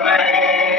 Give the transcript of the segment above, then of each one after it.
Amen.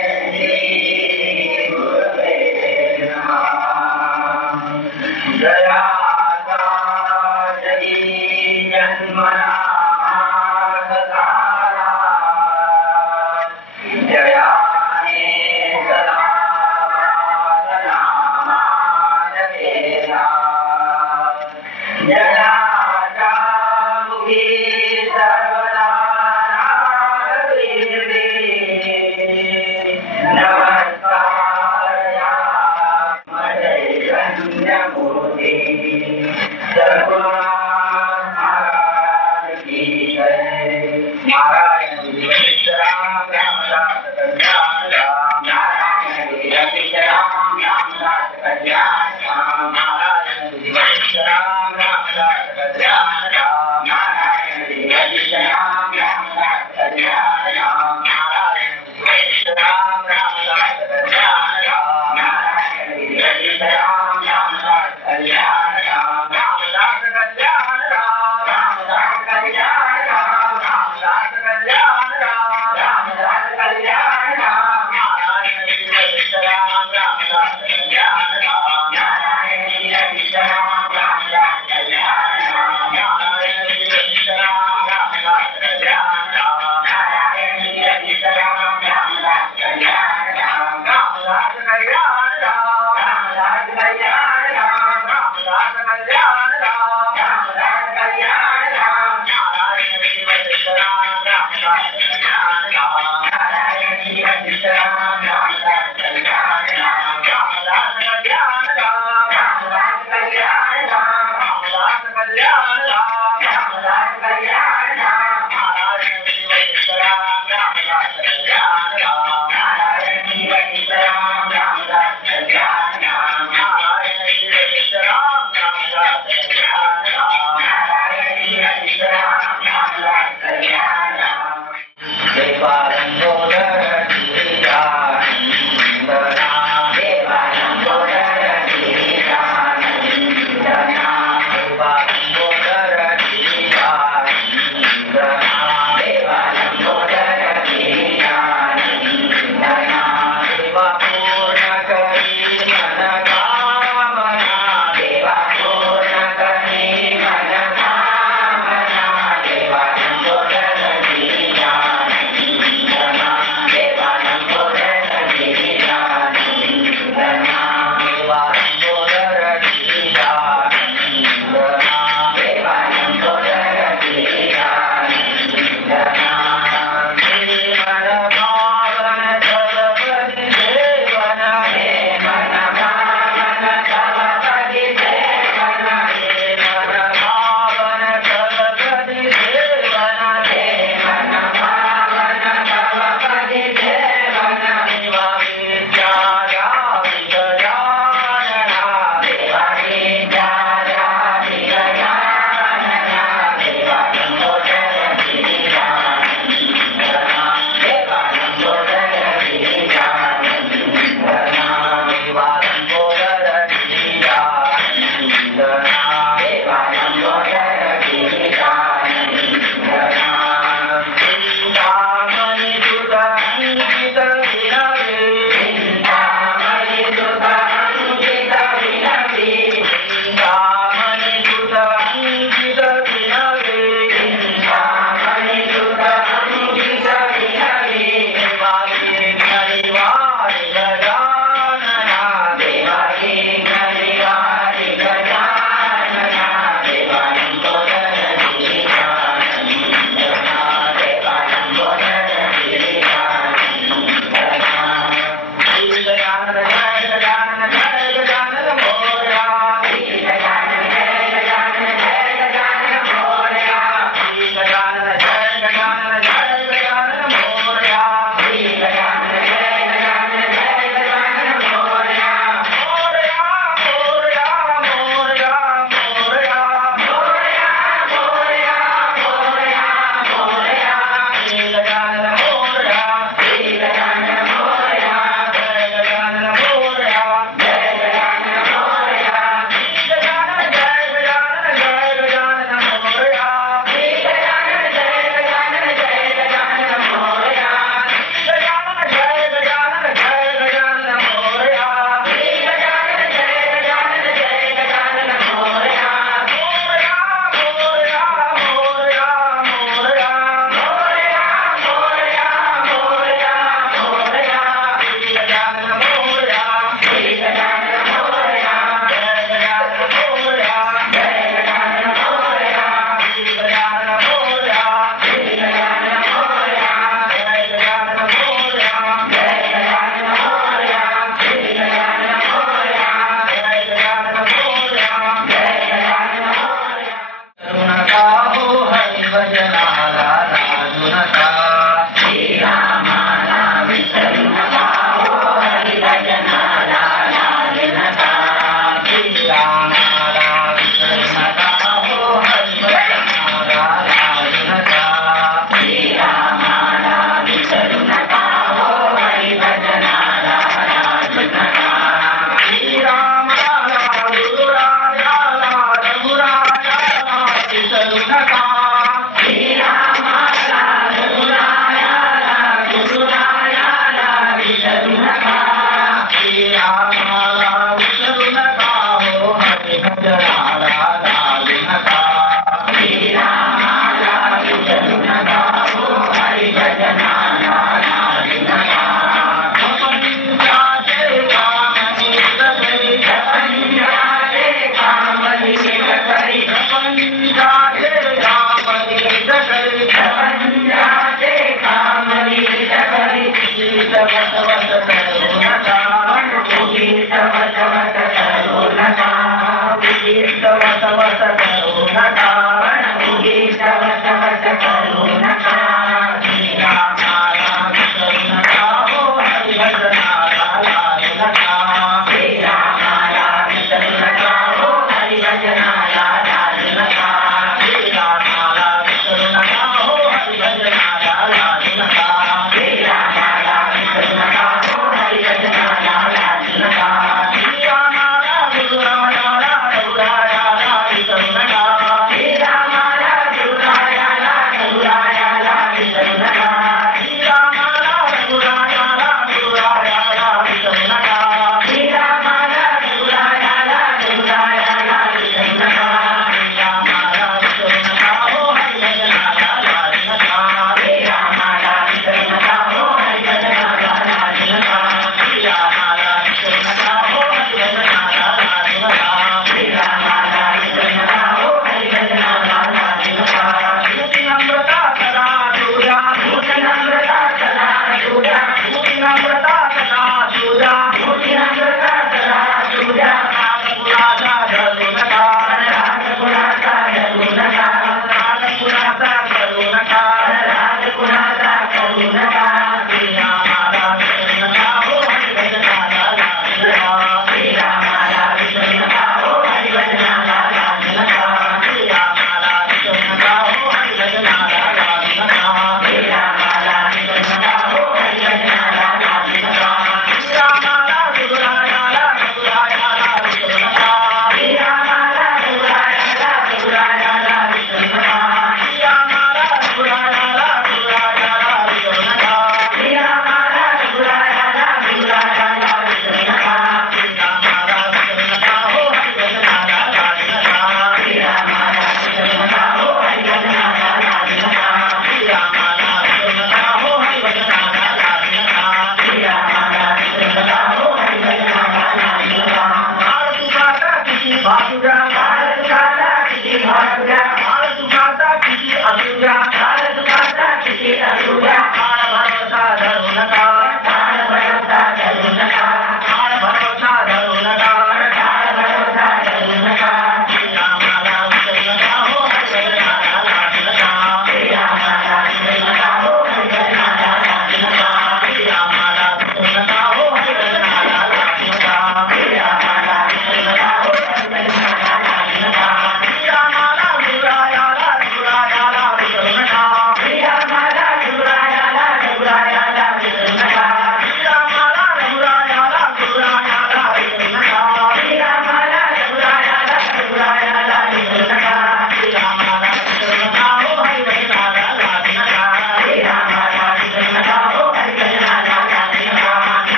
Yeah.